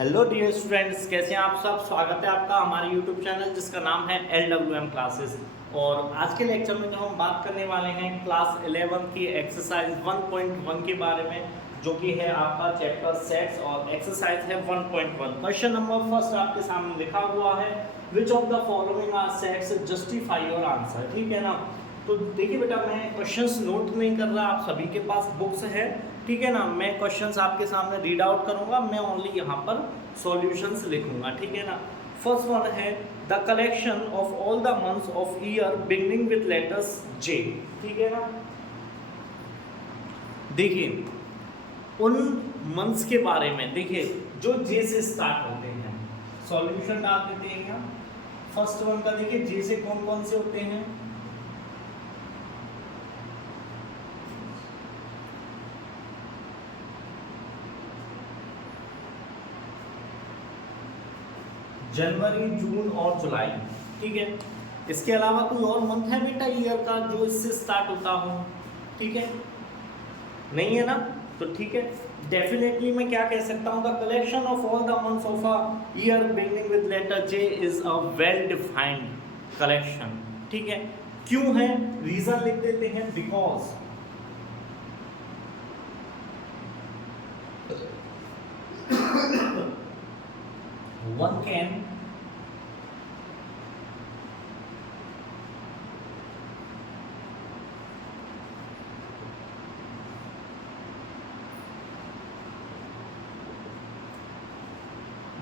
Hello dear students, कैसे हैं आप सब। स्वागत है आपका हमारे यूट्यूब चैनल जिसका नाम है LWM क्लासेस। और आज के लेक्चर में जो हम बात करने वाले हैं क्लास 11 की एक्सरसाइज 1.1 के बारे में, जो कि है आपका चैप्टर सेट्स और एक्सरसाइज है 1.1। क्वेश्चन नंबर फर्स्ट आपके सामने लिखा हुआ है, which of the following are sets, justify your answer. ठीक है ना। तो देखिए बेटा, मैं क्वेश्चंस नोट नहीं कर रहा, आप सभी के पास बुक्स है, ठीक है ना। मैं क्वेश्चंस आपके सामने रीड आउट करूंगा, मैं ओनली यहाँ पर सॉल्यूशंस लिखूंगा, ठीक है ना। फर्स्ट वन है the collection of all the months of year beginning with letters J। ठीक है ना। देखिए उन मंथ्स के बारे में, देखिए जो J से स्टार्ट होते हैं, सॉल्यूशन डाल देते हैं यहाँ। फर्स्ट वन का देखिए J से कौन कौन से होते हैं। जनवरी, जून और जुलाई, ठीक है। इसके अलावा कोई और मंथ है बेटा ईयर का जो इससे स्टार्ट होता हो? ठीक है, नहीं है ना। तो ठीक है, डेफिनेटली मैं क्या कह सकता हूँ, the collection of all the months of a year beginning with letter J is a well defined collection. ठीक है, क्यों है, रीजन लिख देते हैं, because one can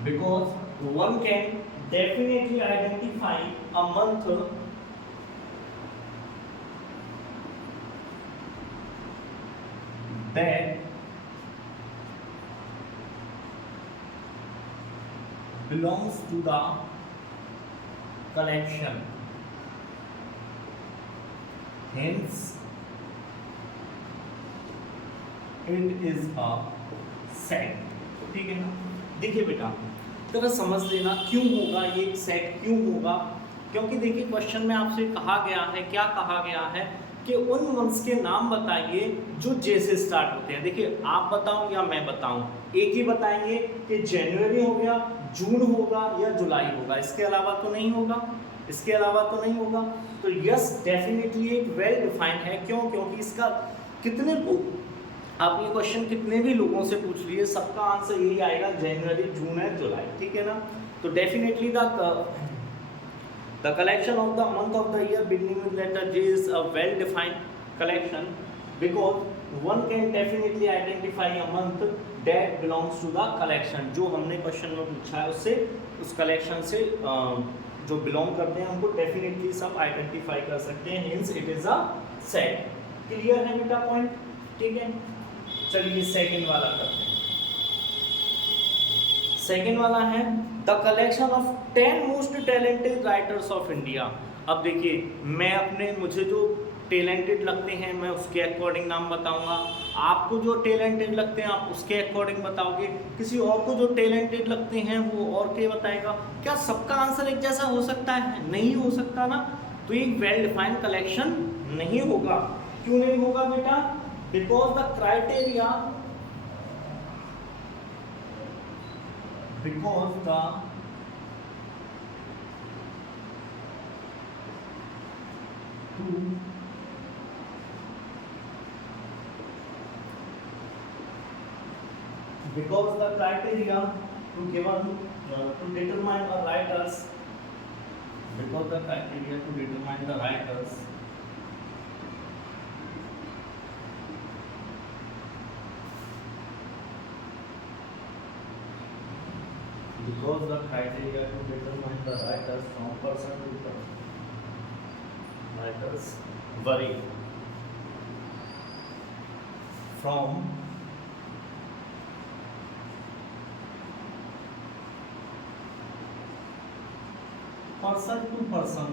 because one can definitely identify a month that belongs to the collection, hence it is a set। ठीक है ना। देखिए बेटा, जरा समझ लेना क्यों होगा ये सेट, क्यों होगा, क्योंकि देखिए क्वेश्चन में आपसे कहा गया है, क्या कहा गया है कि उन मंथ्स के नाम बताइए जो J से स्टार्ट होते हैं। देखिए आप बताओ या मैं बताऊं, एक ही बताएंगे कि जनवरी हो गया, जून होगा या जुलाई होगा, इसके अलावा तो नहीं होगा, इसके अलावा तो नहीं होगा। तो यस, डेफिनेटली एक वेल डिफाइंड है। क्यों? क्योंकि इसका कितने लोग, आप ये क्वेश्चन कितने भी लोगों से पूछ लिए, सबका आंसर यही आएगा, जनवरी, जून है, जुलाई। ठीक है ना। तो definitely the collection of the month of the year beginning with letter J is a well defined collection because one can definitely identify a month that belongs to the collection। जो हमने question में पूछा है उससे, उस collection से जो belong करते हैं उनको डेफिनेटली सब आइडेंटिफाई कर सकते हैं, hence it is a set। Clear है बेटा पॉइंट? ठीक है, चलिए सेकंड वाला करते हैं। सेकेंड वाला है the collection of 10 most talented writers of India. अब देखिए, मैं अपने, मुझे जो टैलेंटेड लगते हैं मैं उसके अकॉर्डिंग नाम बताऊंगा, आपको जो टैलेंटेड लगते हैं आप उसके अकॉर्डिंग बताओगे, किसी और को जो टैलेंटेड लगते हैं वो और के बताएगा। क्या सबका आंसर एक जैसा हो सकता है? नहीं हो सकता ना। तो ये वेल डिफाइंड कलेक्शन नहीं होगा। क्यों नहीं होगा बेटा? Because the criteria, because the criteria to given to determine the writers, because the criteria to determine the writers because the criteria to determine the writers from person to person, writers vary from person to person,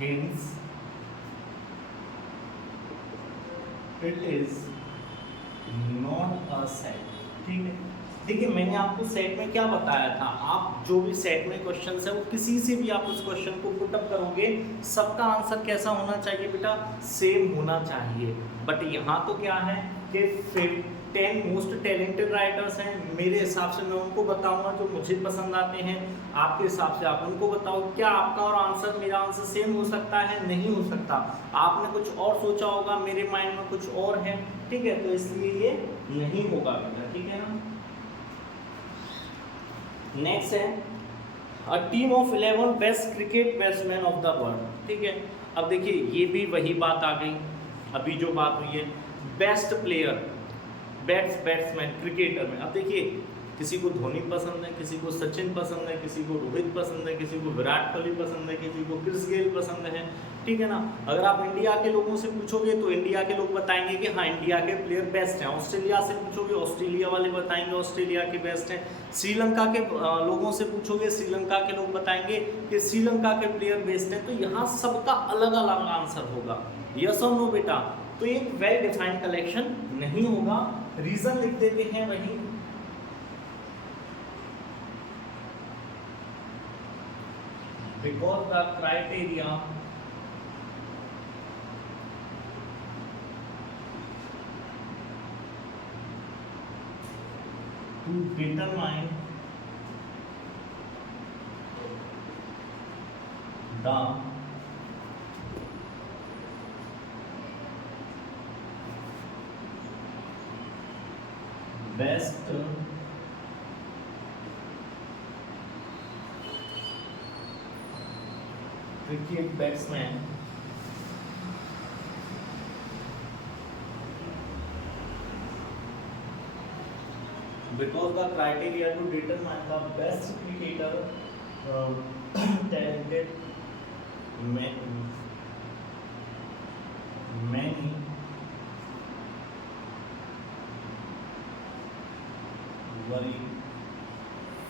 hence it is not a set। ठीक है। देखिए मैंने आपको set में क्या बताया था, आप जो भी सेट में क्वेश्चन है वो किसी से भी आप उस क्वेश्चन को पुटअप करोगे, सबका आंसर कैसा होना चाहिए बेटा? सेम होना चाहिए। बट यहाँ तो क्या है कि 10 मोस्ट टैलेंटेड राइटर्स हैं, मेरे हिसाब से मैं उनको बताऊंगा जो मुझे पसंद आते हैं, आपके हिसाब से आप उनको बताओ। क्या आपका और आंसर मेरा आंसर सेम हो सकता है? नहीं हो सकता, आपने कुछ और सोचा होगा, मेरे माइंड में कुछ और है, ठीक है, तो इसलिए ये नहीं होगा बेटा, ठीक है ना। नेक्स्ट है a team of 11 best cricket batsman of the world, ठीक है। अब देखिए ये भी वही बात आ गई, अभी जो बात हुई है बेस्ट प्लेयर बैट्समैन क्रिकेटर में। अब देखिए किसी को धोनी पसंद है, किसी को सचिन पसंद है, किसी को रोहित पसंद है, किसी को विराट कोहली पसंद है, किसी को क्रिस गेल पसंद है, ठीक है ना। अगर आप इंडिया के लोगों से पूछोगे तो इंडिया के लोग बताएंगे कि हाँ इंडिया के प्लेयर बेस्ट हैं, ऑस्ट्रेलिया से पूछोगे ऑस्ट्रेलिया वाले बताएंगे ऑस्ट्रेलिया के बेस्ट हैं, श्रीलंका के लोगों से पूछोगे श्रीलंका के लोग बताएंगे कि श्रीलंका के प्लेयर बेस्ट हैं। तो यहाँ सबका अलग अलग आंसर होगा, यस और नो बेटा। तो एक वेल डिफाइंड कलेक्शन नहीं होगा। रीजन लिख देते हैं वही, because the criteria to determine the best cricket batsman because the criteria to determine the best cricketer talented many vary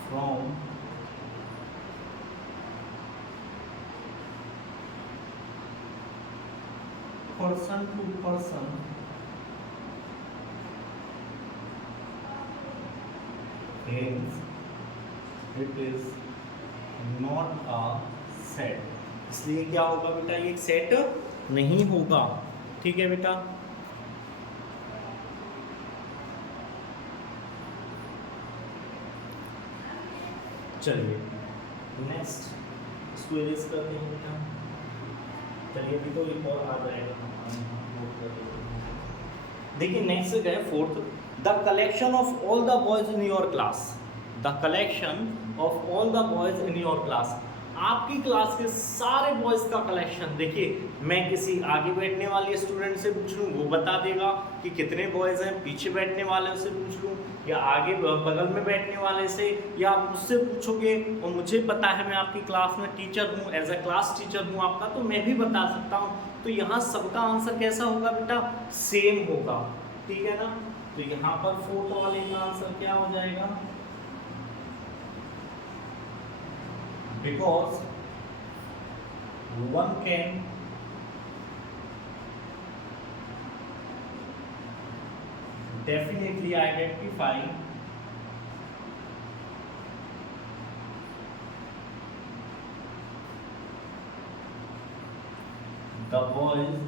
from person to person, hence it is not a set। इसलिए क्या होगा बेटा, ये एक सेट नहीं होगा, ठीक है बेटा। चलिए नेक्स्ट इसको इरेज करते हैं बेटा। चलिए अभी तो एक और आ जाएगा, देखिए नेक्स्ट है fourth, the collection of all the boys in your class, the collection of all the boys in your class, आपकी क्लास के सारे बॉयज का कलेक्शन। देखिए मैं किसी आगे बैठने वाले स्टूडेंट से पूछ लूँ वो बता देगा कि कितने बॉयज हैं, पीछे बैठने वाले से पूछ लूँ या आगे बगल में बैठने वाले से, या आप उससे पूछोगे और मुझे पता है मैं आपकी क्लास में टीचर हूँ, एज अ क्लास टीचर हूँ आपका, तो मैं भी बता सकता हूँ। तो यहाँ सबका आंसर कैसा होगा बेटा, सेम होगा, ठीक है ना। तो यहाँ पर फोर्थ वाले का आंसर क्या हो जाएगा, because one can definitely identify the boys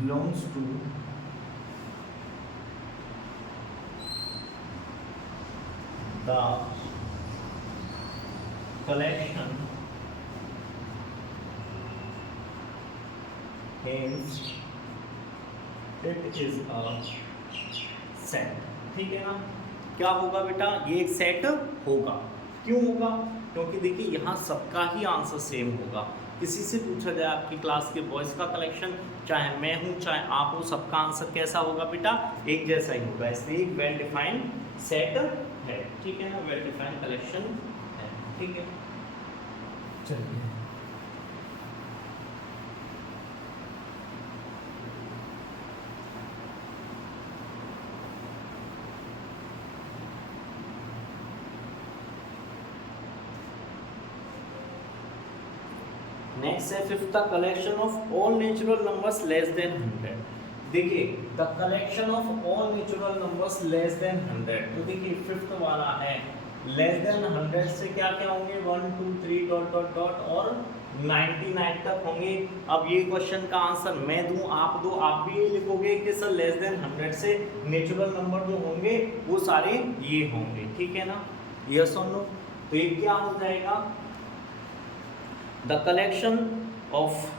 belongs to the collection, hence it is a set, ठीक है ना। क्या होगा बेटा, ये एक सेट होगा। क्यों होगा, क्योंकि देखिए यहाँ सबका ही आंसर सेम होगा। किसी से पूछा जाए आपकी क्लास के बॉयज़ का कलेक्शन, चाहे मैं हूँ चाहे आप हो, सबका आंसर कैसा होगा बेटा, एक जैसा ही होगा। इसलिए एक वेल डिफाइंड सेट है, ठीक है ना, वेल डिफाइंड कलेक्शन है, ठीक है। चलिए नेक्स्ट है fifth, the collection of all natural numbers less than 100। देखिए the collection of all natural numbers less than 100, तो देखिए फिफ्थ वाला है लेस देन 100 से क्या क्या होंगे, 1 2 3 डॉट डॉट डॉट और 99 तक होंगे। अब ये क्वेश्चन का आंसर मैं दूं, आप दो, आप भी ये लिखोगे कि सर लेस देन 100 से नेचुरल नंबर जो होंगे वो सारे ये होंगे, ठीक है ना, यस और नो। तो ये क्या हो जाएगा, the collection of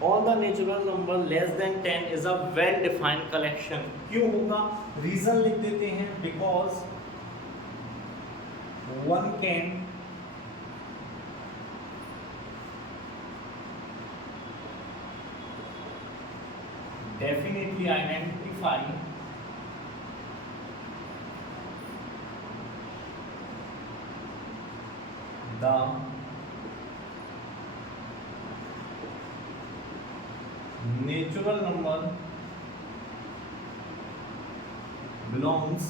all the natural number less than 10 is a well defined collection। क्यों होगा, रीजन लिख देते हैं, because one can definitely identify the natural number belongs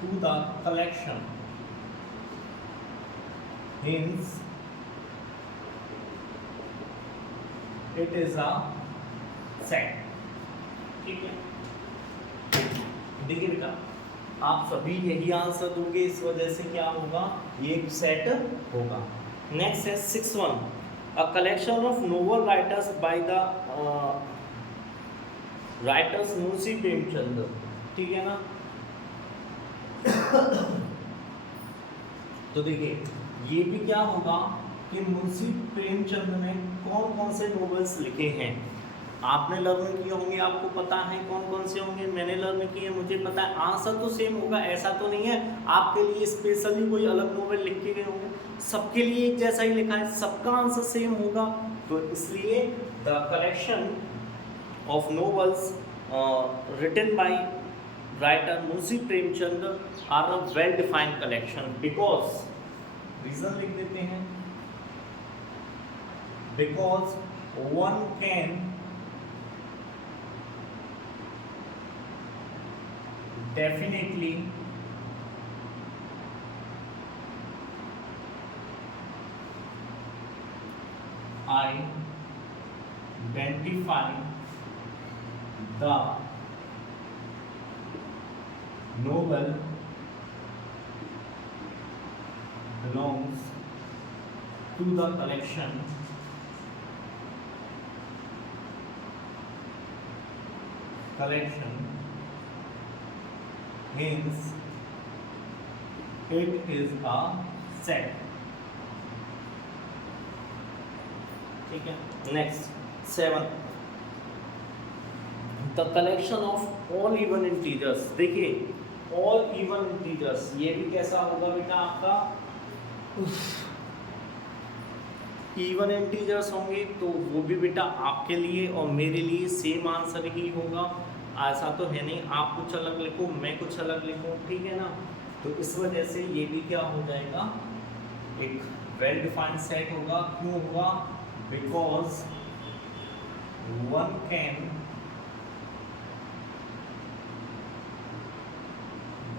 to the collection, hence it is a set। ठीक है, देखिए बेटा आप सभी यही आंसर दोगे, इस वजह से क्या होगा, ये एक सेट होगा। नेक्स्ट है 6-1, a collection of novel writers by the writers Munshi Premchand, ठीक है ना। तो देखिए ये भी क्या होगा कि मुंशी प्रेमचंद ने कौन कौन से नॉवेल्स लिखे हैं, आपने लर्न किए होंगे, आपको पता है कौन कौन से होंगे, मैंने लर्न किए, मुझे पता है, आंसर तो सेम होगा, ऐसा तो नहीं है आपके लिए स्पेशली कोई अलग नॉवेल लिख के गए होंगे, सबके लिए एक जैसा ही लिखा है, सबका आंसर सेम होगा। तो इसलिए the collection of novels written by writer Munshi Premchand are a well defined collection, because reason लिख देते हैं, because one can definitely identify the novel belongs to the collection, hence it is a set। ठीक है, next 7, the collection of all even integers. देखिए all even integers ये भी कैसा होगा बेटा आपका, इवन इंटीजर्स होंगे तो वो भी बेटा आपके लिए और मेरे लिए सेम आंसर ही होगा, ऐसा तो है नहीं आप कुछ अलग लिखो मैं कुछ अलग लिखूं, ठीक है ना। तो इस वजह से ये भी क्या हो जाएगा, एक वेल डिफाइंड सेट होगा। क्यों होगा, because one can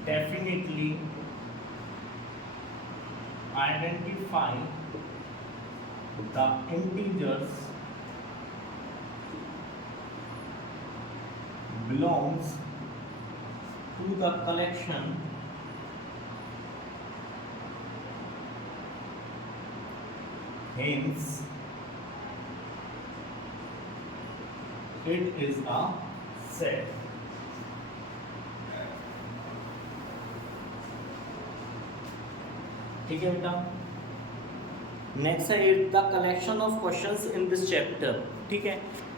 definitely identify the integers belongs to the collection, hence it is a set। ठीक है बेटा, नेक्स्ट है the collection of questions in this chapter. ठीक है,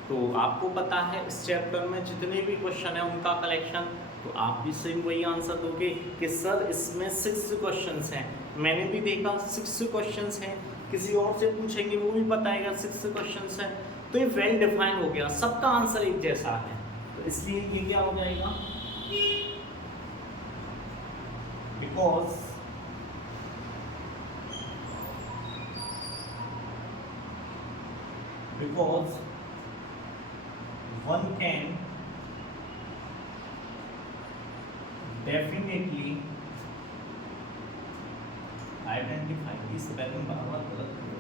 तो आपको पता है इस चैप्टर में जितने भी क्वेश्चन है उनका कलेक्शन, तो आप भी सेम वही आंसर दोगे कि सर इसमें 6 क्वेश्चंस हैं। मैंने भी देखा 6 क्वेश्चंस हैं, किसी और से पूछेंगे वो भी बताएगा 6 क्वेश्चंस हैं, तो ये वेल डिफाइन हो गया, सबका आंसर एक जैसा है, तो इसलिए ये क्या हो जाएगा, because one can definitely identify, इस स्पेलिंग बार-बार गलत है,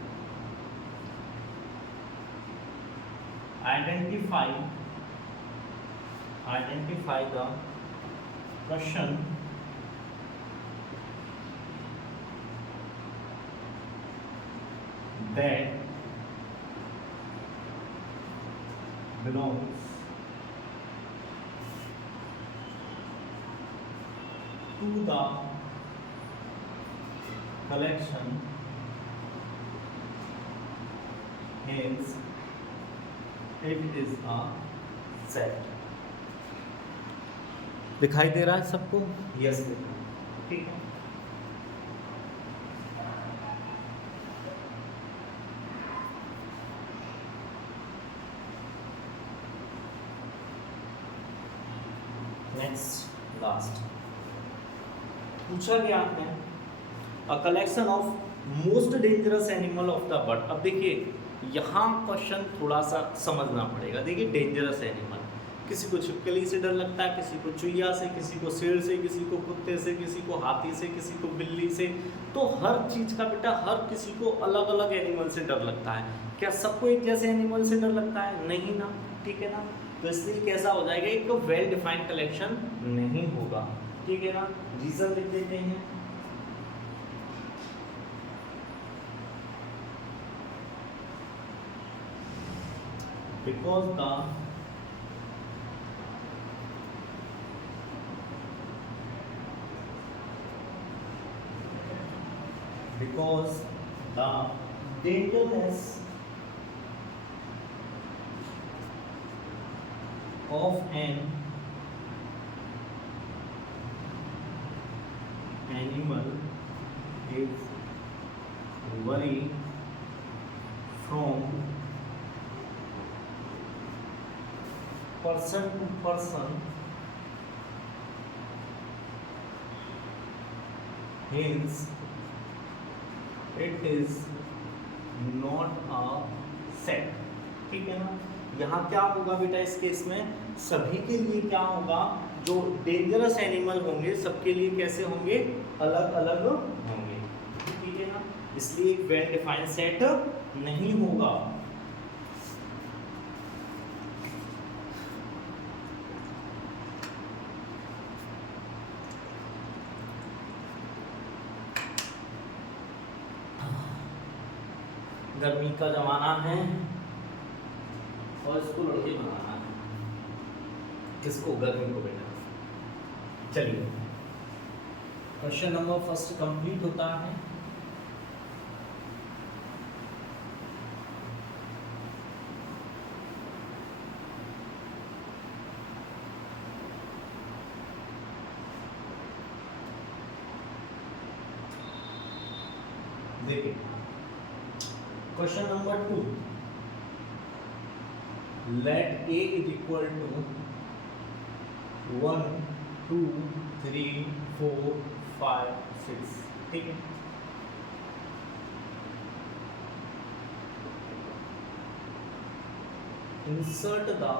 identify the question that belongs to the collection, hence it is a set. दिखाई दे रहा है सबको? यस दिख रहा है, ठीक है। नेक्स्ट लास्ट पूछा गया है a collection of most dangerous animal of the bird. अब देखिए यहाँ क्वेश्चन थोड़ा सा समझना पड़ेगा। देखिए डेंजरस एनिमल, किसी को छिपकली से डर लगता है, किसी को चुहिया से, किसी को शेर से, किसी को कुत्ते से, किसी को हाथी से, किसी को बिल्ली से। तो हर चीज़ का बेटा हर किसी को अलग अलग एनिमल से डर लगता है। क्या सबको एक जैसे एनिमल से डर लगता है? नहीं ना, ठीक है ना। तो इसलिए कैसा हो जाएगा, एक तो वेल डिफाइंड कलेक्शन नहीं होगा, ठीक है ना। रीजन लिख देते हैं। Because the dangerousness of an animal is vary from person to person, hence it is not a set, ठीक है ना। यहाँ क्या होगा बेटा इस केस में, सभी के लिए क्या होगा, जो डेंजरस एनिमल होंगे सबके लिए कैसे होंगे, अलग अलग होंगे, ठीक है ना। इसलिए एक वेल डिफाइंड सेट नहीं होगा। गर्मी का जमाना है और इसको लड़के बनाना है, किसको, गर्मी को बेटा। चलिए क्वेश्चन नंबर फर्स्ट कंप्लीट होता है। देखिए question number 2, let a is equal to 1 2 3 4 5 6, ठीक है। Insert the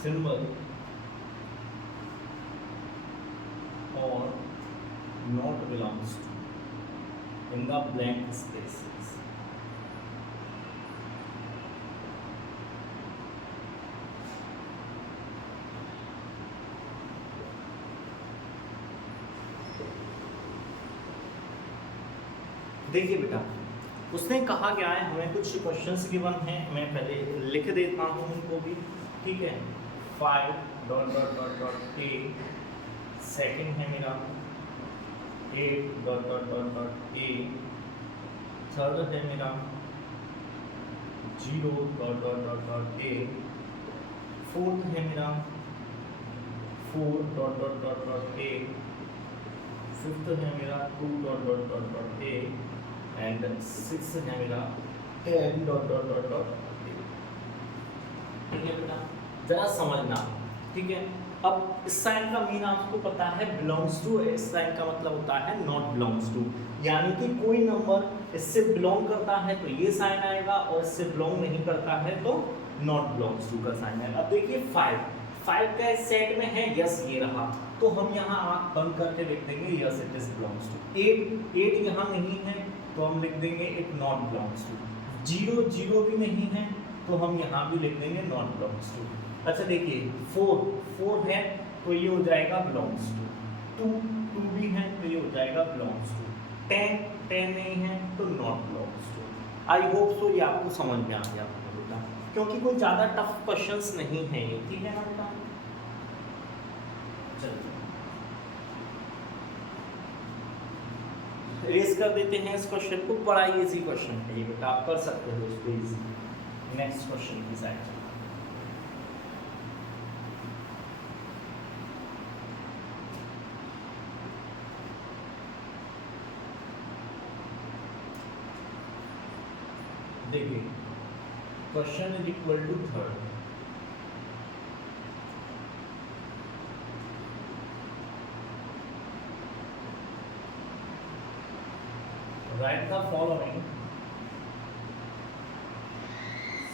symbol or not belongs to in the blank spaces। देखिए बेटा उसने कहा गया है, हमें कुछ क्वेश्चंस गिवन हैं, मैं पहले लिख देता हूँ उनको भी, ठीक है। 5 dot dot dot dot A, second है मेरा 8 dot dot dot dot A, third है मेरा 0 dot dot dot dot A, fourth है मेरा 4 dot dot dot dot A, fifth है मेरा 2 dot dot dot dot A, and six है मेरा 10 dot dot dot dot A, ठीक है बेटा। जरा समझना, ठीक है। अब इस साइन का मीन आपको पता है, बिलोंग्स टू। इस साइन का मतलब होता है नॉट बिलोंग्स टू, यानी कि कोई नंबर इससे बिलोंग करता है तो ये साइन आएगा, और इससे बिलोंग नहीं करता है तो नॉट बिलोंग्स टू का साइन आएगा। अब देखिए 5 का इस सेट में है, यस ये रहा, तो हम यहाँ आँख बंद करके लिख देंगे yes it is belongs to. 8 यहाँ नहीं है, तो हम लिख देंगे इट नॉट बिलोंग्स टू। 0 0 भी नहीं है तो हम यहाँ भी लिख देंगे नॉट बिलोंग्स टू। अच्छा देखिए 4 है तो ये हो जाएगा बिलोंग्स टू। 2 भी है तो ये हो जाएगा बिलोंग्स टू। 10 नहीं है तो not belongs to. I hope so ये आपको समझ में आ गया बेटा, क्योंकि कोई ज़्यादा टफ क्वेश्चंस नहीं है ये, ठीक है ना बेटा। चलिए रेस कर देते हैं इस क्वेश्चन को, बड़ा इजी क्वेश्चन है ये बेटा, आप कर सकते हो इसको इजी। नेक्स्ट क्वेश्चन की साइड चलते हैं। देखिए question is equal to third. Write the following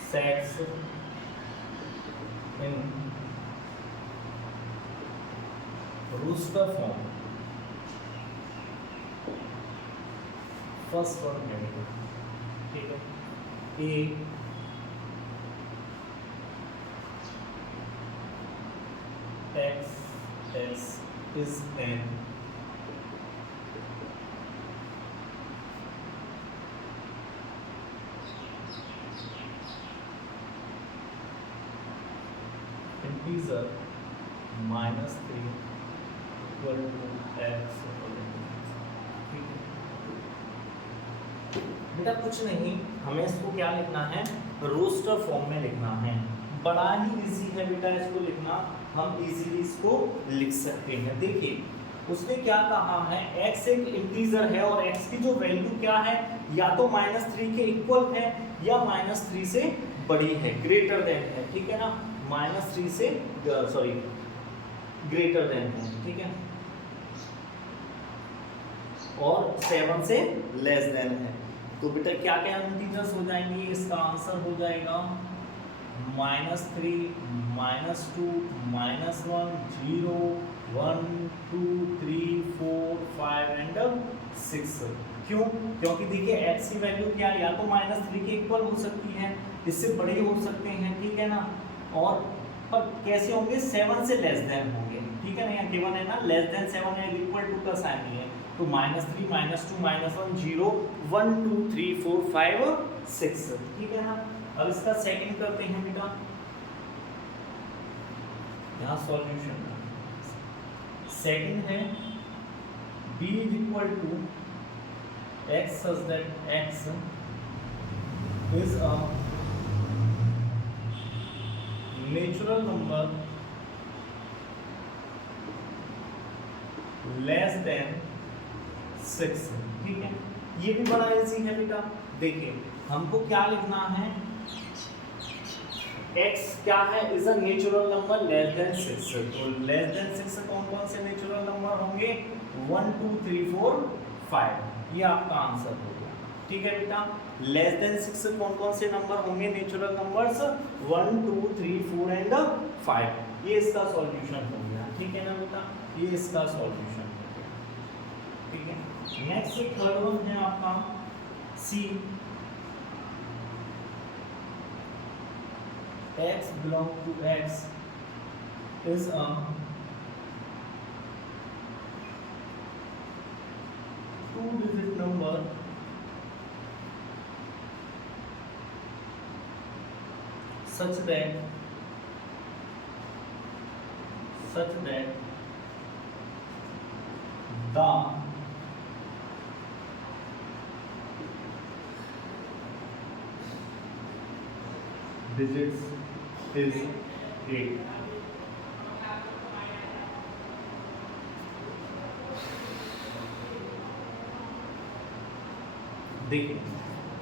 sets in rooster form. First one है, ठीक है। A X is an integer -3 equal to x, ठीक है बेटा। कुछ नहीं, हमें इसको क्या लिखना है, रोस्टर फॉर्म में लिखना है। बड़ा ही इजी है बेटा इसको लिखना, हम इजीली इसको लिख सकते हैं। देखिए उसने क्या कहा है, x एक इंटीजर है और x की जो वैल्यू क्या है, या तो -3 के इक्वल है या -3 से बड़ी है, ग्रेटर देन है, ठीक है ना। -3 से सॉरी ग्रेटर देन है, ठीक है, और 7 से लेस देन है। तो बेटा क्या क्या इंटीजर्स हो जाएंगे, इसका आंसर हो जाएगा -3 -2 -1 0 1 2 3 4 5 एंड 6। क्यों? क्योंकि देखिए x की वैल्यू क्या है, या तो -3 के इक्वल हो सकती है, इससे बड़े हो सकते हैं, ठीक है ना। और पर कैसे होंगे, 7 से लेस देन होंगे, ठीक है ना। यहाँ गिवन है ना लेस देन 7 है, इक्वल टू का साइन नहीं है, तो -3 -2 -1 0 1 2 3 4 5 6, ठीक है ना। अब इसका सेकंड करते हैं बेटा, यहाँ सॉल्यूशन सेकंड है b is equal to x such that x is a natural number less than 6, ठीक है। ये भी बड़ा इजी है बेटा। देखिए हमको क्या लिखना है, x क्या है, is a natural number less than 6। तो लेस देन 6 कौन कौन से नेचुरल नंबर होंगे, 1 2 3 4 5, ये आपका आंसर हो गया, ठीक है बेटा। लेस देन 6 कौन कौन से नंबर होंगे, नेचुरल नंबर्स 1 2 3 4 एंड 5, ये इसका सॉल्यूशन हो गया, ठीक है ना बेटा, ये इसका सॉल्यूशन हो गया, ठीक है। नेक्स्ट थर्ड वन है आपका सी, x belong to x is a two-digit number such that the digits is 8। देखिए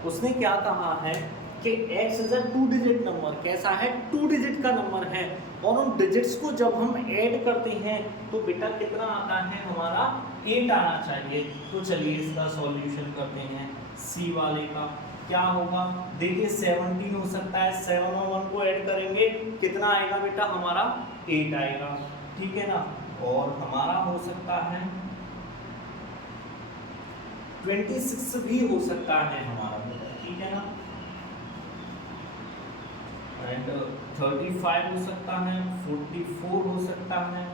उसने क्या कहा है कि x is a 2 digit number, कैसा है, 2 डिजिट का नंबर है, और उन डिजिट्स को जब हम ऐड करते हैं तो बेटा कितना आता है हमारा, 8 आना चाहिए। तो चलिए इसका सॉल्यूशन करते हैं। सी वाले का क्या होगा, देखिए 17 हो सकता है, 7 और 1 को ऐड करेंगे कितना आएगा बेटा हमारा, 8 आएगा, ठीक है ना। और हमारा हो सकता है 26 भी हो सकता है हमारा बेटा, ठीक है ना, एंड 35 हो सकता है, 44 हो सकता है,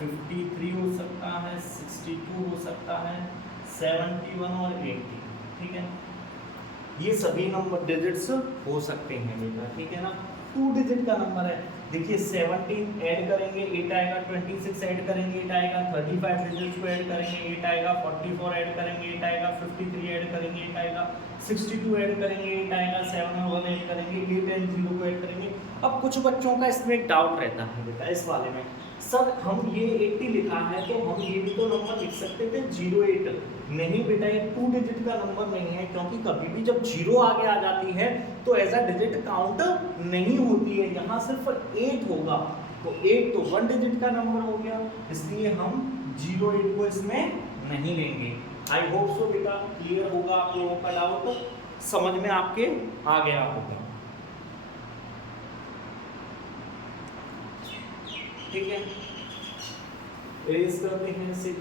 53 हो सकता है, 62 हो सकता है, 71 और 80, ठीक है। ये सभी नंबर डिजिट्स हो सकते हैं बेटा, ठीक है ना। 2 डिजिट का नंबर है, देखिए 17 ऐड करेंगे 8 आएगा, 26 ऐड करेंगे 8 आएगा, 35 डिजिट्स को ऐड करेंगे 8 आएगा, 44 ऐड करेंगे 8 आएगा, 53 ऐड करेंगे 8 आएगा, 62 ऐड करेंगे 8 आएगा, 7 और 1 ऐड करेंगे 8 एंड 0 को ऐड करेंगे। अब कुछ बच्चों का इसमें एक डाउट रहता है बेटा इस वाले में, सर हम ये 80 लिखा है तो हम ये भी तो नंबर लिख सकते थे 08। नहीं बेटा, ये 2 डिजिट का नंबर नहीं है, क्योंकि कभी भी जब 0 आगे आ जाती है तो एज अ डिजिट काउंट नहीं होती है, यहाँ सिर्फ 8 होगा, तो 8 तो 1 डिजिट का नंबर हो गया, इसलिए हम 08 को इसमें नहीं लेंगे। आई होप सो बेटा क्लियर होगा आप लोगों का डाउट, समझ में आपके आ गया होगा, ठीक है। इरेज करते हैं इसे,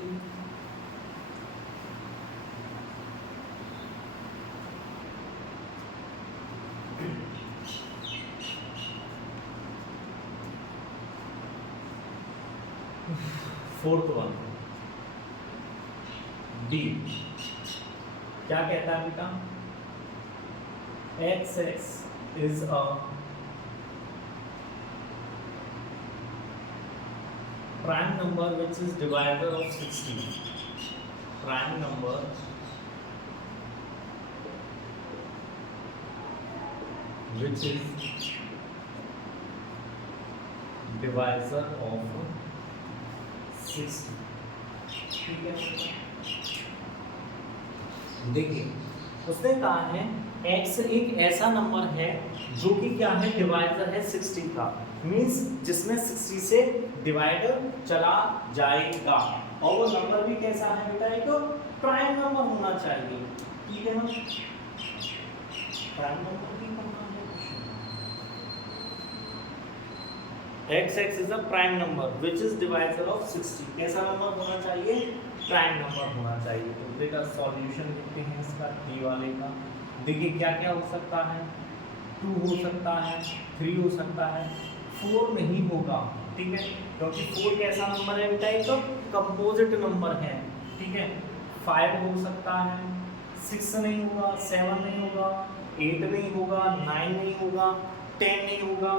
फोर्थ वन डी क्या कहता है बेटा, XX is a prime number which is divisor of 60, prime number which is divisor of 60, ठीक है। देखिए उसने कहा है x एक ऐसा नंबर है जो कि क्या है, डिवाइजर है 60 का, मींस जिसमें 60 से डिवाइडर चला जाएगा, और वो नंबर भी कैसा है बेटा, एक प्राइम नंबर होना चाहिए, ठीक है ना। प्राइम नंबर भी करना है, x is a prime number which is divisor of 60, कैसा नंबर होना चाहिए, प्राइम नंबर होना चाहिए। तो बेटा सॉल्यूशन देखते हैं इसका डी वाले का, देखिए क्या क्या हो सकता है, 2 हो सकता है, 3 हो सकता है, 4 नहीं होगा, ठीक है, क्योंकि 4 कैसा नंबर है बेटा, एक कंपोजिट नंबर है, ठीक है। 5 हो सकता है, 6 नहीं होगा, 7 नहीं होगा, 8 नहीं होगा, 9 नहीं होगा, 10 नहीं होगा,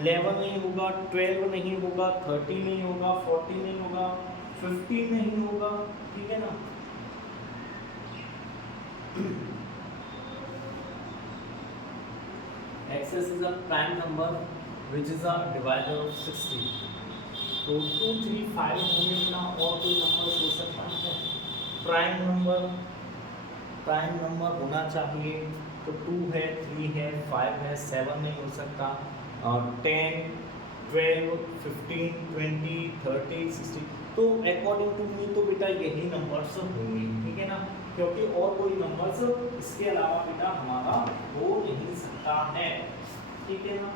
11 नहीं होगा, 12 नहीं होगा, 13 नहीं होगा, 14 नहीं होगा, 15 नहीं होगा, ठीक है ना। Excess is a prime number which is a divisor of 60, तो 2, 3, 5 होंगे ना, और कोई नंबर हो सकता है प्राइम नंबर होना चाहिए, तो 2 है, 3 है, 5 है, 7 नहीं हो सकता, 10, 12, 15, 20, 30, 60, तो अकॉर्डिंग टू मी तो बेटा यही नंबर्स होंगे, ठीक है ना, क्योंकि और कोई नंबर्स इसके अलावा बेटा हमारा हो नहीं सकता है, ठीक है ना।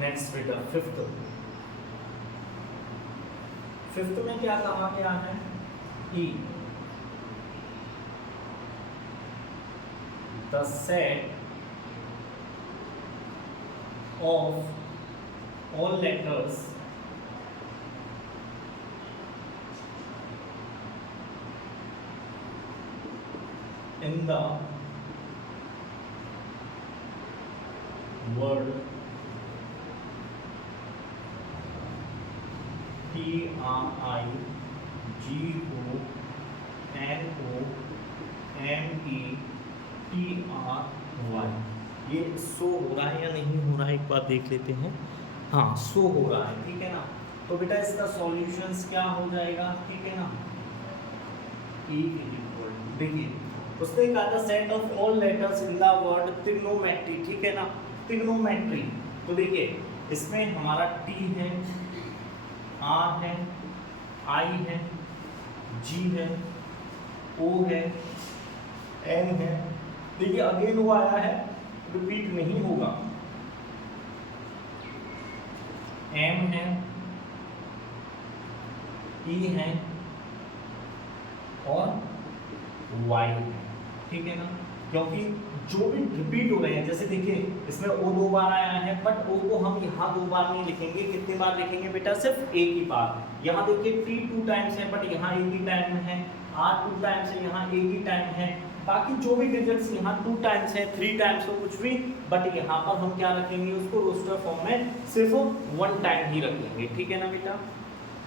नेक्स्ट बेटा फिफ्थ में क्या कहा गया है, E the set of all letters in the word TRIGONOMETRY, ये शो हो रहा है या नहीं हो रहा है एक बार देख लेते हैं, हाँ शो हो रहा है, ठीक है ना। तो बेटा इसका सॉल्यूशंस क्या हो जाएगा, ठीक है ना। देखिए उसने कहा था set of all letters in the word trigonometry, ठीक है ना, ट्रिग्नोमेट्री। तो देखिए इसमें हमारा T है, R है, I है, G है, O है, N है। देखिए अगेन वो आया है, रिपीट नहीं होगा। M है, E है और Y है, ठीक है ना, क्योंकि जो भी रिपीट हो रहे हैं, जैसे देखिए इसमें O 2 बार आया है, बट O को हम यहाँ 2 बार नहीं लिखेंगे। कितने बार लिखेंगे बेटा? सिर्फ एक ही बार। यहाँ देखिए T 2 टाइम्स है, बट यहाँ एक ही टाइम है। R 2 टाइम्स है, यहाँ एक ही टाइम है। बाकी जो भी डिजिट्स यहाँ 2 टाइम्स है, 3 टाइम्स हो कुछ भी, बट यहाँ पर हम क्या रखेंगे? उसको रोस्टर फॉर्म में सिर्फ 1 टाइम ही रख लेंगे, ठीक है ना बेटा।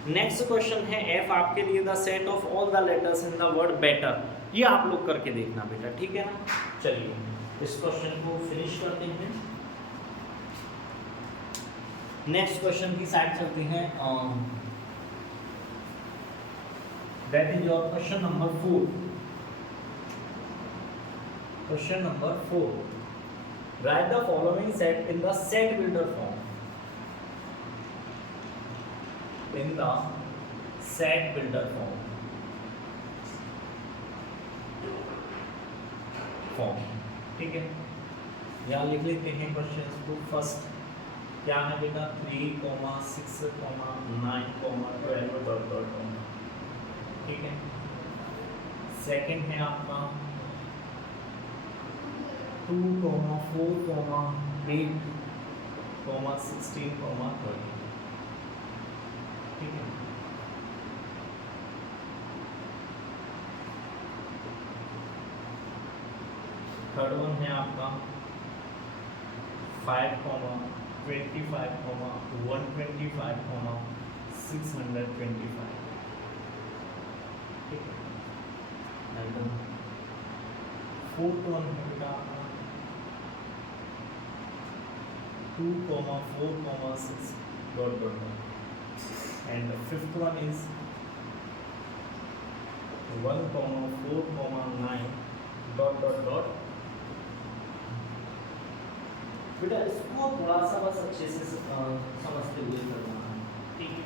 नेक्स्ट क्वेश्चन है F आपके लिए the set of all the letters in the word better. ये आप लोग करके देखना बेटा, ठीक है ना। चलिए इस क्वेश्चन को फिनिश करते हैं, नेक्स्ट क्वेश्चन की साइड चलते हैं। That is your question number 4। Question number 4, right the following set in the set builder form. In the set builder form, ठीक है। यहाँ लिख लेते हैं क्वेश्चन को। फर्स्ट क्या है बेटा? 3, 6, 9, 12, ठीक है। सेकंड है आपका 2, 4, 8, 16, 30, ठीक है। थर्ड वन है आपका 5, 25, 125, 625, ठीक है। फोर्थ वन है बेटा आपका 2, 4, 6, and the fifth one is 1, 4, 9, ... बेटा इसको थोड़ा सा बस अच्छे से समझते हुए करना है, ठीक है।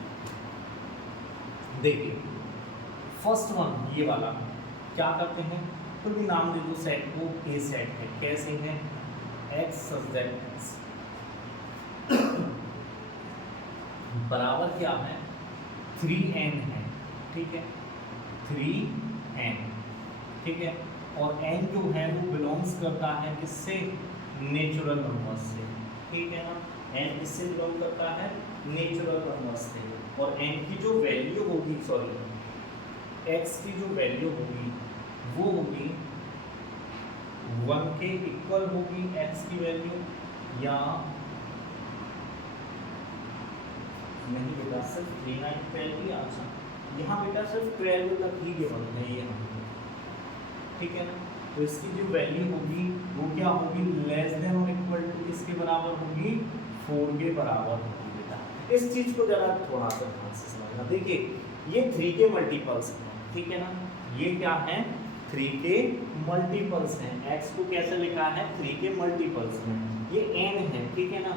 देखिए फर्स्ट वन ये वाला क्या करते हैं, तो भी नाम दे दो सेट को, ए सेट है। कैसे है? x सब्जेक्ट बराबर क्या है? 3n है, ठीक है। 3n, ठीक है। और n जो है वो बिलोंग्स करता है किससे? नेचुरल नंबर से, ठीक है ना। n किससे बिलोंग करता है? नेचुरल नंबर से। और n की जो वैल्यू होगी, x की जो वैल्यू होगी वो होगी 1 के इक्वल होगी x की वैल्यू, या नहीं बेटा सिर्फ 3, 9, 12 ही आंसर। यहाँ बेटा सिर्फ 12 तक ही गिवन है ये हमको, ठीक है ना। तो इसकी जो वैल्यू होगी वो क्या होगी? लेस देन और इक्वल टू किसके बराबर होगी? 4 के बराबर होगी बेटा। इस चीज को जरा थोड़ा सा ध्यान से समझना। देखिए ये 3 के मल्टीपल्स हैं, ठीक है ना। ये क्या है? 3 के मल्टीपल्स हैं। x को कैसे लिखा है? 3 के मल्टीपल्स में। ये n है, ठीक है ना।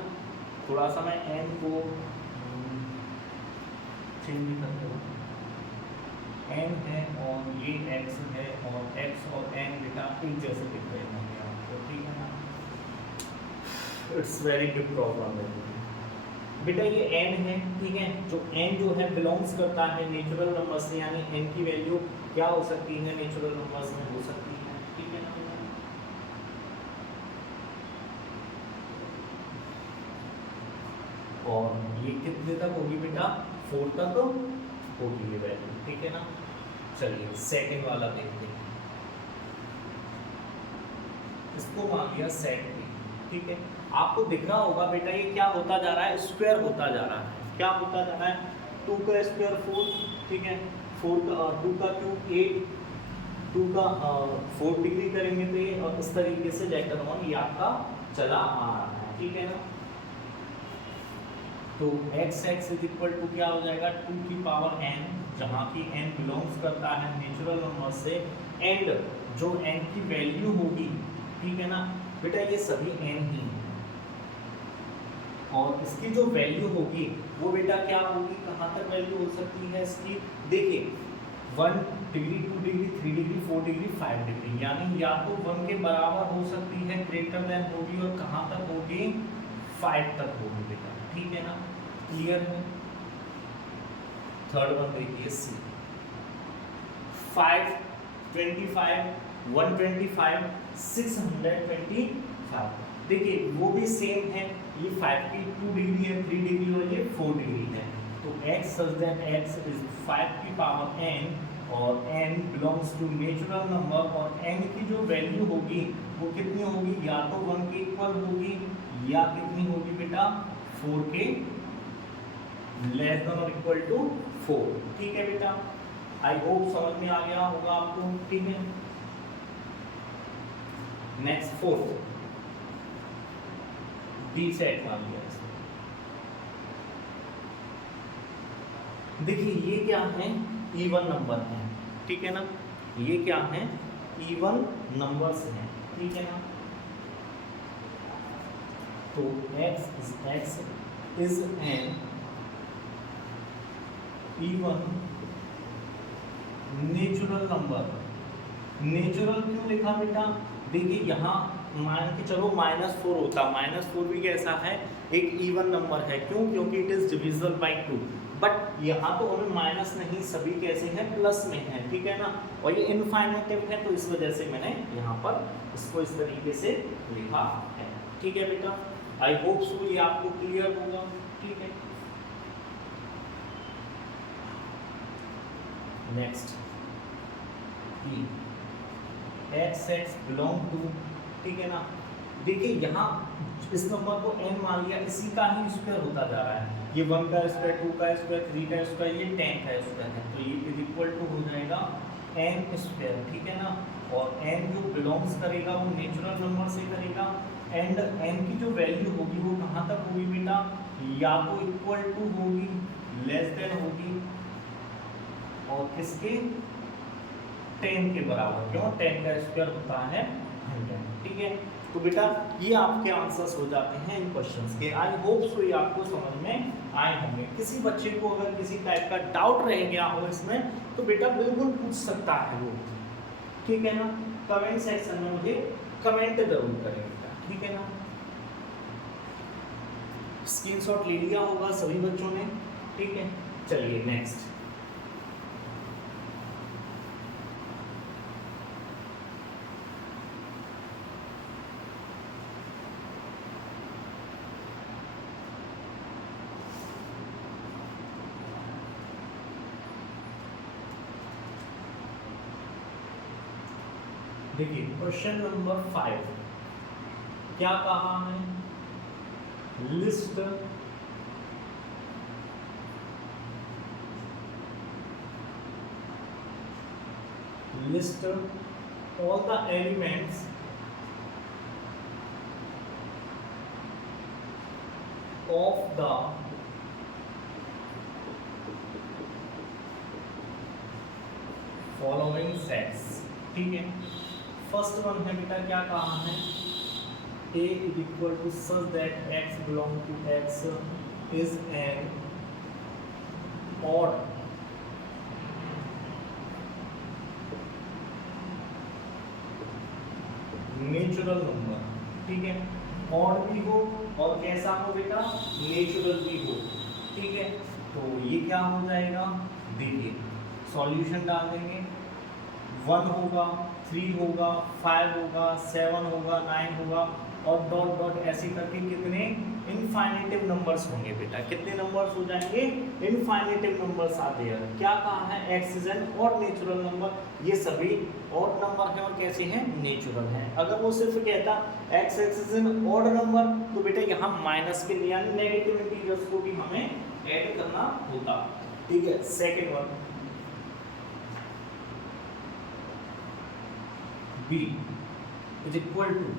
थोड़ा सा मैं n को चेंज करते हैं। n है और ये x है, और x और n बेटा एक जैसे दिख रहे होंगे आपको, ठीक है ना। इट्स वेरी बिग प्रॉब्लम है बेटा। ये n है, ठीक है। जो n जो है बिलोंग्स करता है नेचुरल नंबर से, यानी n की वैल्यू क्या हो सकती है? नेचुरल नंबर्स में हो सकती है, ठीक है ना। और ये कितने तक होगी बेटा? 4 तक होगी ये वैल्यू, ठीक है ना। चलिए सेकंड वाला देखते हैं। इसको मान लिया सेट बी, ठीक है। आपको दिख रहा होगा बेटा ये क्या होता जा रहा है? स्क्वायर होता जा रहा है। क्या होता जा रहा है? 2 का स्क्वायर 4, ठीक है। 4 का 2 का क्यूब 8, 2 का 4 डिग्री करेंगे तो ये और इस तरीके से लेटर 1 ये आपका चला आ रहा है, ठीक है ना। तो x इज इक्वल टू क्या हो जाएगा? 2 की पावर n, जहाँ की n बिलोंग्स करता है नेचुरल नंबर से, एंड जो n की वैल्यू होगी, ठीक है ना बेटा, ये सभी n ही और इसकी जो वैल्यू होगी वो बेटा क्या होगी, कहाँ तक वैल्यू हो सकती है इसकी, देखिए 1 degree 2 degree 3 degree 4 degree 5 degree, यानी या तो 1 के बराबर हो सकती है, ग्रेटर देन होगी, और कहाँ तक होगी, 5 तक होगी बेटा, ठीक है ना, क्लियर है। थर्ड वन देखिए सी, 5 25 125 625, देखिए वो भी सेम है, ये 5 की 2 डिग्री है, 3 डिग्री और ये 4 डिग्री है, तो x such that x is 5 की पावर n और n belongs to natural number, और n की जो वैल्यू होगी वो कितनी होगी, या तो 1 के इक्वल होगी या कितनी होगी बेटा 4 के लेस देन और इक्वल टू 4, ठीक है बेटा, आई होप समझ में आ गया होगा आपको, ठीक है। नेक्स्ट फोर्थ बी सेट मान लिया, देखिए ये क्या है, इवन नंबर है, ठीक है ना, ये क्या है, इवन नंबर्स हैं, ठीक है ना, तो x is an even natural number, natural क्यों लिखा बेटा, देखिए यहाँ मान के चलो -4 होता, -4 भी कैसा है, एक इवन नंबर है, क्यों, क्योंकि it is divisible by 2, but यहाँ तो हमें माइनस नहीं, सभी कैसे हैं, प्लस में है, ठीक है ना, और ये इनफाइनेटिव है, तो इस वजह से मैंने यहाँ पर इसको इस तरीके से लिखा है, ठीक है बेटा, आई होप सो ये आपको क्लियर होगा, ठीक है। नेक्स्ट x बिलोंग टू, ठीक है ना, देखिए यहाँ इस नंबर को n मान लिया, इसी का ही स्क्वायर होता जा रहा है, ये 1 का स्क्वायर 2 का स्क्वायर 3 का स्क्वायर, ये 10 का स्क्वायर है, तो ये इज इक्वल टू हो जाएगा n स्क्वायर, ठीक है ना, और n जो बिलोंग्स करेगा वो नेचुरल नंबर से करेगा, एंड n की जो वैल्यू होगी वो कहाँ तक होगी बेटा, या तो इक्वल टू होगी, लेस देन होगी, और किसके 10 के बराबर, क्यों 10 का स्क्वायर होता है 100, ठीक है, तो बेटा ये आपके आंसर्स हो जाते हैं इन क्वेश्चंस के, आई होप सो ये आपको समझ में आए होंगे। किसी बच्चे को अगर किसी टाइप का डाउट रह गया हो इसमें तो बेटा बिल्कुल पूछ सकता है वो, ठीक है ना, कमेंट सेक्शन में मुझे कमेंट जरूर करेगा, ठीक है ना, स्क्रीनशॉट ले लिया होगा सभी बच्चों ने, ठीक है, चलिए नेक्स्ट, देखिए क्वेश्चन नंबर 5 क्या कहा है, list all the elements of the following sets, ठीक है, फर्स्ट वन है बेटा क्या कहा है, a is equal to such that x belong to x is an odd natural number, ठीक है, ऑड भी हो और कैसा हो बेटा, नेचुरल भी हो, ठीक है, तो ये क्या हो जाएगा, देखिए सॉल्यूशन डाल देंगे, 1 होगा 3 होगा 5 होगा 7 होगा 9 होगा और डॉट डॉट ऐसे करके कितने इनफाइनेटिव नंबर्स होंगे बेटा, कितने नंबर्स हो जाएंगे, इनफाइनेटिव नंबर्स आते हैं, क्या कहा है, x is an odd natural number, ये सभी ऑड नंबर हैं और कैसे हैं, नेचुरल हैं, अगर वो सिर्फ कहता x is an odd number तो बेटा यहाँ माइनस के यानी नेगेटिव इंटीजर्स को भी हमें ऐड करना होता, ठीक है। Second one b is equal to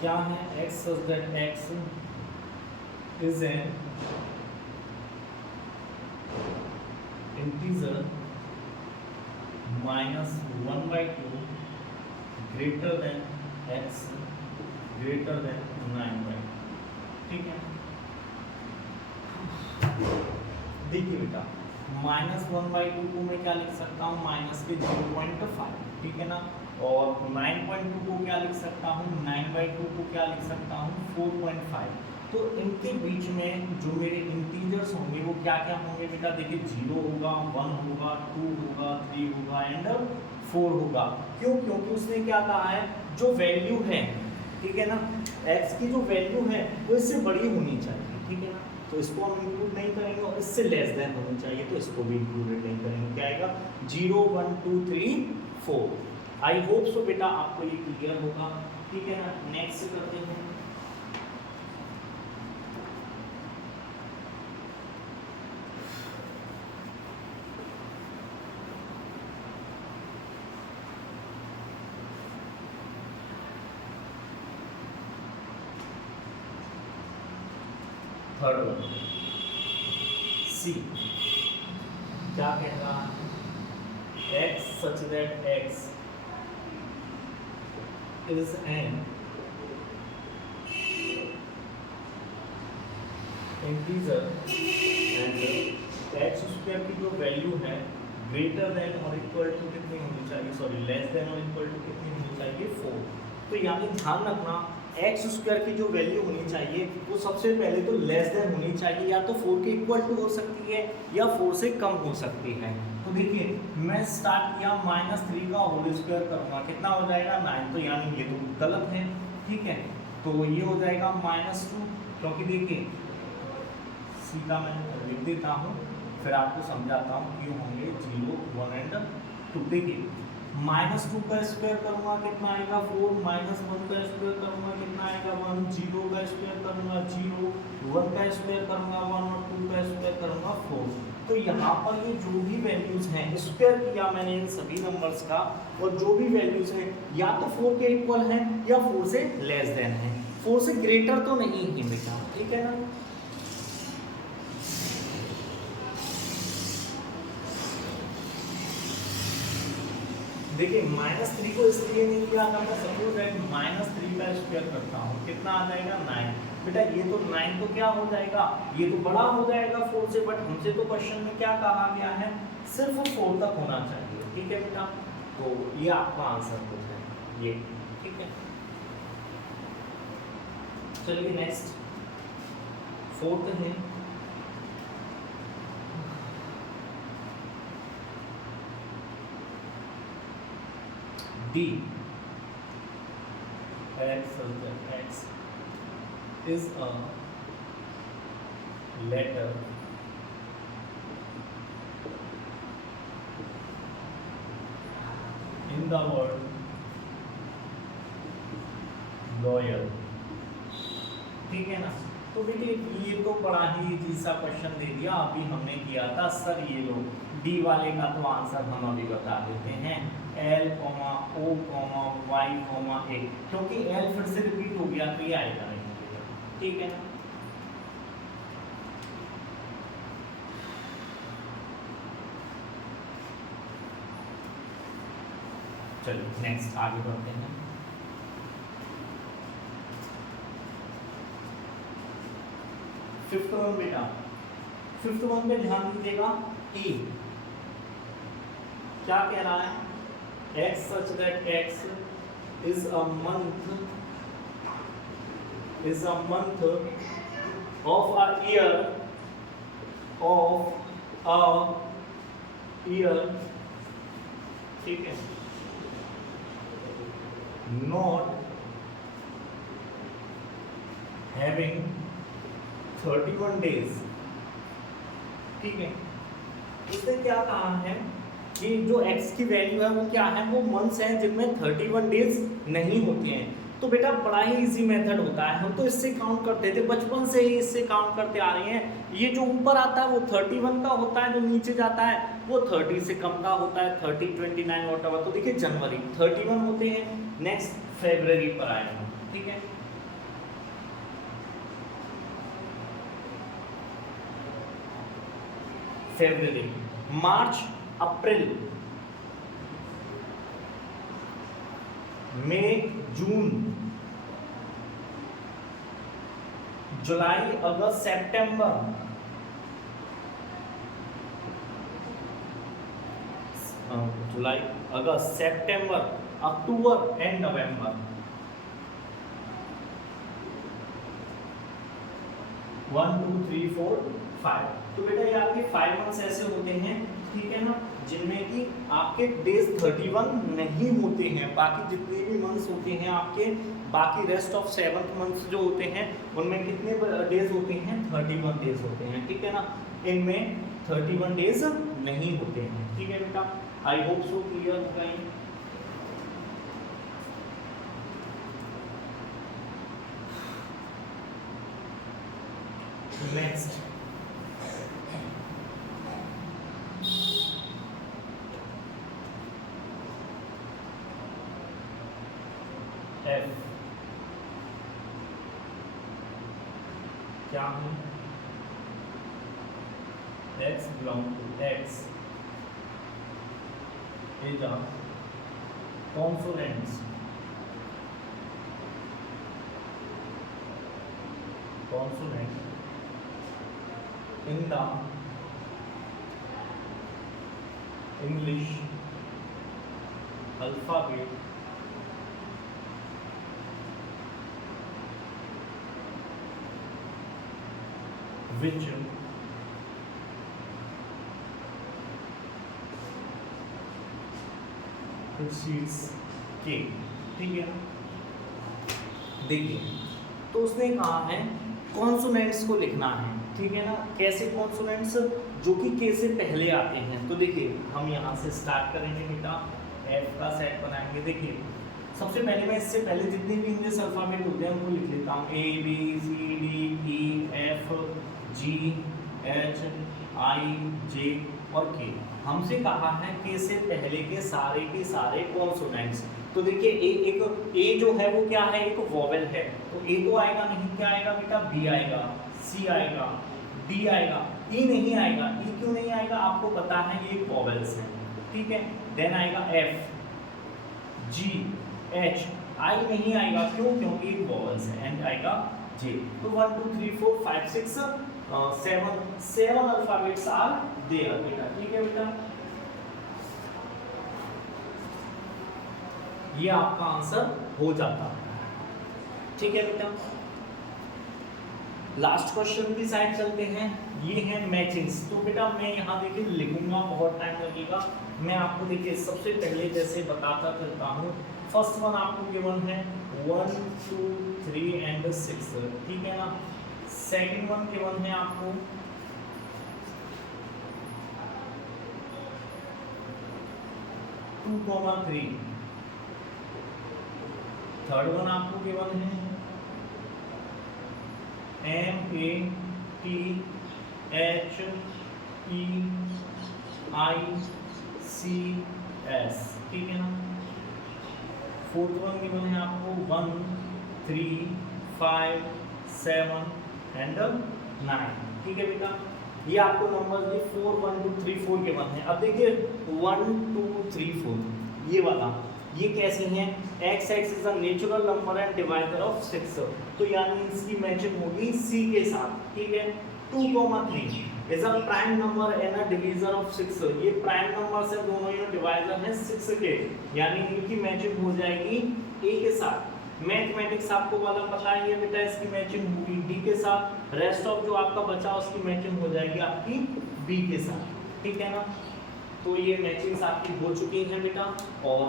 क्या है, x such that x is an integer minus 1/2 greater than x greater than 9/2, ठीक है। देखिए बेटा -1/2 को मैं क्या लिख सकता हूँ, माइनस के 0.5, ठीक है ना। और 9.2 को क्या लिख सकता हूँ, 9/2 को क्या लिख सकता हूँ, 4.5। तो इनके बीच में जो मेरे इंटीजर्स होंगे वो क्या क्या होंगे बेटा, देखिए 0 होगा, 1 होगा, 2 होगा, 3 होगा एंड 4 होगा। क्यों? क्योंकि उसने क्या कहा है, जो वैल्यू है, ठीक है ना, x की जो वैल्यू है वो इससे बड़ी होनी चाहिए, ठीक है ना। तो इसको हम इंक्लूड नहीं करेंगे और इससे लेस देन होनी चाहिए, तो इसको भी इंक्लूडेड नहीं करेंगे। क्या आएगा, 0 1 2 3 4। आई होप सो बेटा आपको ये क्लियर होगा, ठीक है ना। नेक्स्ट करते हैं। थर्ड वन, सी क्या कह रहा है, x such that x is an integer and x square की जो वैल्यू है ग्रेटर देन और इक्वल टू कितनी होनी चाहिए, सॉरी लेस देन और इक्वल टू कितनी होनी चाहिए, 4। तो यानी ध्यान रखना एक्स स्क्वायर की जो वैल्यू होनी चाहिए वो सबसे पहले तो लेस देन होनी चाहिए, या तो 4 के इक्वल टू हो सकती है या 4 से कम हो सकती है। तो देखिए मैं स्टार्ट किया -3 का होल स्क्वायर करूंगा, कितना हो जाएगा 9, तो यानी ये तो गलत है, ठीक है। तो ये हो जाएगा -2, क्योंकि देखिए सीधा मैं लिख देता हूँ फिर आपको समझाता हूँ क्यों होंगे 0 1 एंड 2। देखिए -2 का स्क्वायर करूंगा कितना आएगा 4, -1 का स्क्वायर करूंगा कितना आएगा 1, 0 का स्क्वायर करूंगा 0, 1 का स्क्वायर करूंगा 1 और 2 का स्क्वायर करूंगा 4। तो यहाँ पर ये जो भी वैल्यूज हैं स्क्वायर किया मैंने इन सभी नंबर्स का, और जो भी वैल्यूज हैं या तो 4 के इक्वल हैं या 4 से लेस देन है, 4 से ग्रेटर तो नहीं है बेटा, ठीक है ना। देखिए -3 को इसलिए नहीं लिया था, मैं सपोज दैट -3 का स्क्वायर करता हूँ, कितना आ जाएगा 9। बेटा ये तो 9 तो क्या हो जाएगा, ये तो बड़ा हो जाएगा 4 से, बट हमसे तो क्वेश्चन में क्या कहा गया है, सिर्फ 4 तक होना चाहिए, ठीक है बेटा। तो ये आपका आंसर हो जाएगा ये, ठीक है। चलिए नेक्स्ट 4th है, D x is a letter in the word loyal, ठीक है ना। तो देखिए ये तो बड़ा ही इजी सा क्वेश्चन दे दिया, अभी हमने किया था सर ये लो डी वाले का तो आंसर हम अभी बता देते हैं, L, O, Y, A, क्योंकि L फिर से रिपीट हो गया तो ये आएगा नहीं, ठीक है ना। चलिए नेक्स्ट आगे बढ़ते हैं। फिफ्थ वन बेटा, फिफ्थ वन पे ध्यान दीजिएगा, E क्या कह रहा है, x such that x is a month of a year ठीक है, not having 31 days, ठीक है। इसने क्या कहा है कि जो x की वैल्यू है वो क्या है, वो मंथ्स हैं जिनमें 31 डेज नहीं होते हैं। तो बेटा बड़ा ही इजी मेथड होता है, हम तो इससे काउंट करते थे बचपन से ही, इससे काउंट करते आ रहे हैं। ये जो ऊपर आता है वो 31 का होता है, जो नीचे जाता है वो 30 से कम का होता है, 30 29 वॉटएवर। तो देखिए जनवरी 31 होते हैं, नेक्स्ट फरवरी पर आएगा, ठीक है। फरवरी, मार्च, अप्रैल, मई, जून, जुलाई अगस्त सितंबर, जुलाई अगस्त सितंबर अक्टूबर एंड नवंबर। 1 2 3 4 5। तो बेटा ये आपके 5 मंथ्स ऐसे होते हैं, ठीक है ना, जिनमें कि आपके डेज 31 नहीं होते हैं। बाकी जितने भी मंथ्स होते हैं आपके, बाकी रेस्ट ऑफ 7th मंथ्स जो होते हैं उनमें कितने डेज होते हैं? 31 डेज होते हैं, ठीक है ना। इनमें 31 डेज नहीं होते हैं, ठीक है बेटा। आई होप सो क्लियर हो गए। नेक्स्ट एफ क्या है? X belong to X is a consonants in the English alphabet which precedes K, ठीक है। देखिए, तो उसने कहा है कॉन्सोनेंट्स को लिखना है, ठीक है ना। कैसे कॉन्सोनेंट्स? जो कि के से पहले आते हैं। तो देखिए हम यहाँ से स्टार्ट करेंगे बेटा, एफ का सेट बनाएंगे। देखिए सबसे पहले मैं इससे पहले जितने भी इंग्लिश अल्फाबेट होते हैं उनको लिख लेता हूँ। A B C D E F G H I J और के। हमसे कहा है के से पहले के सारे कॉन्सोनेंट्स। तो देखिए ए जो है वो क्या है? एक वोवेल है। तो ए तो आएगा नहीं, क्या आएगा बेटा? बी आएगा, सी आएगा, डी आएगा, ई नहीं आएगा। ई क्यों नहीं आएगा? आपको पता है ये वोवेल्स हैं, ठीक है। देन आएगा एफ, जी, एच, आई नहीं आएगा, क्यों? क्योंकि ये वोवेल्स है। एंड आएगा जे। तो 1 2 3 4 5 6 7 अल्फाबेट्स आर देयर बेटा, ठीक है बेटा। ये आपका आंसर हो जाता है, ठीक है बेटा। लास्ट क्वेश्चन की साइड चलते हैं। ये है मैचिंग्स। तो बेटा मैं यहाँ देखिए लिखूंगा, बहुत टाइम लगेगा। मैं आपको देखिए सबसे पहले जैसे बताता चलता हूँ। फर्स्ट वन आपको गिवन है 1 2 3 एंड 6, ठीक है ना। सेकंड वन गिवन है आपको 2 3। थर्ड वन आपको गिवन है MATHEI CS, ठीक है ना। फोर्थ वन गिवन है आपको 1 3 5 7 एंड 9, ठीक है बेटा। ये आपको नंबर ये 4 1 2 3 4 गिवन है। अब देखिए 1 2 3 4 ये वाला, ये कैसे हैं? x is a natural number and divider of 6। तो यानी इसकी मैचिंग होगी c के साथ, ठीक है। 2 3 is a prime number and a divisor of 6। ये प्राइम नंबर से दोनों ये डिवाइजर हैं 6 के, यानी इनकी मैचिंग हो जाएगी a के साथ। मैथमेटिक्स आपको वाला पता है ये बेटा, इसकी मैचिंग होगी d के साथ। रेस्ट ऑफ जो आपका बचा उसकी मैचिंग हो जाएगी आपकी b के साथ, ठीक है ना। तो ये मैचिंग्स आपकी हो चुकी हैं बेटा, और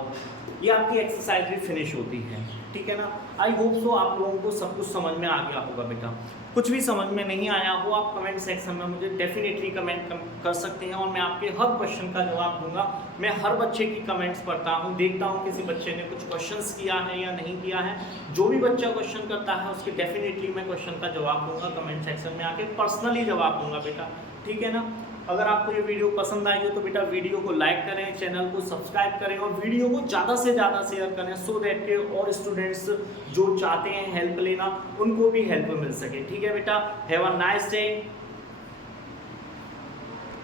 ये आपकी एक्सरसाइज भी फिनिश होती है, ठीक है ना। आई होप सो आप लोगों को सब कुछ समझ में आ गया होगा बेटा। कुछ भी समझ में नहीं आया हो आप कमेंट सेक्शन में मुझे डेफिनेटली कमेंट कर सकते हैं, और मैं आपके हर क्वेश्चन का जवाब दूंगा। मैं हर बच्चे की कमेंट्स पढ़ता हूँ, देखता हूँ किसी बच्चे ने कुछ क्वेश्चंस किया है या नहीं किया है। जो भी बच्चा क्वेश्चन करता है उसके डेफिनेटली मैं क्वेश्चन का जवाब दूंगा, कमेंट सेक्शन में आके पर्सनली जवाब दूंगा बेटा, ठीक है ना। अगर आपको ये वीडियो पसंद आई हो तो बेटा वीडियो को लाइक करें, चैनल को सब्सक्राइब करें और वीडियो को ज़्यादा से ज़्यादा शेयर करें, सो दैट के और स्टूडेंट्स जो चाहते हैं हेल्प लेना उनको भी हेल्प मिल सके, ठीक है बेटा। Have a nice day.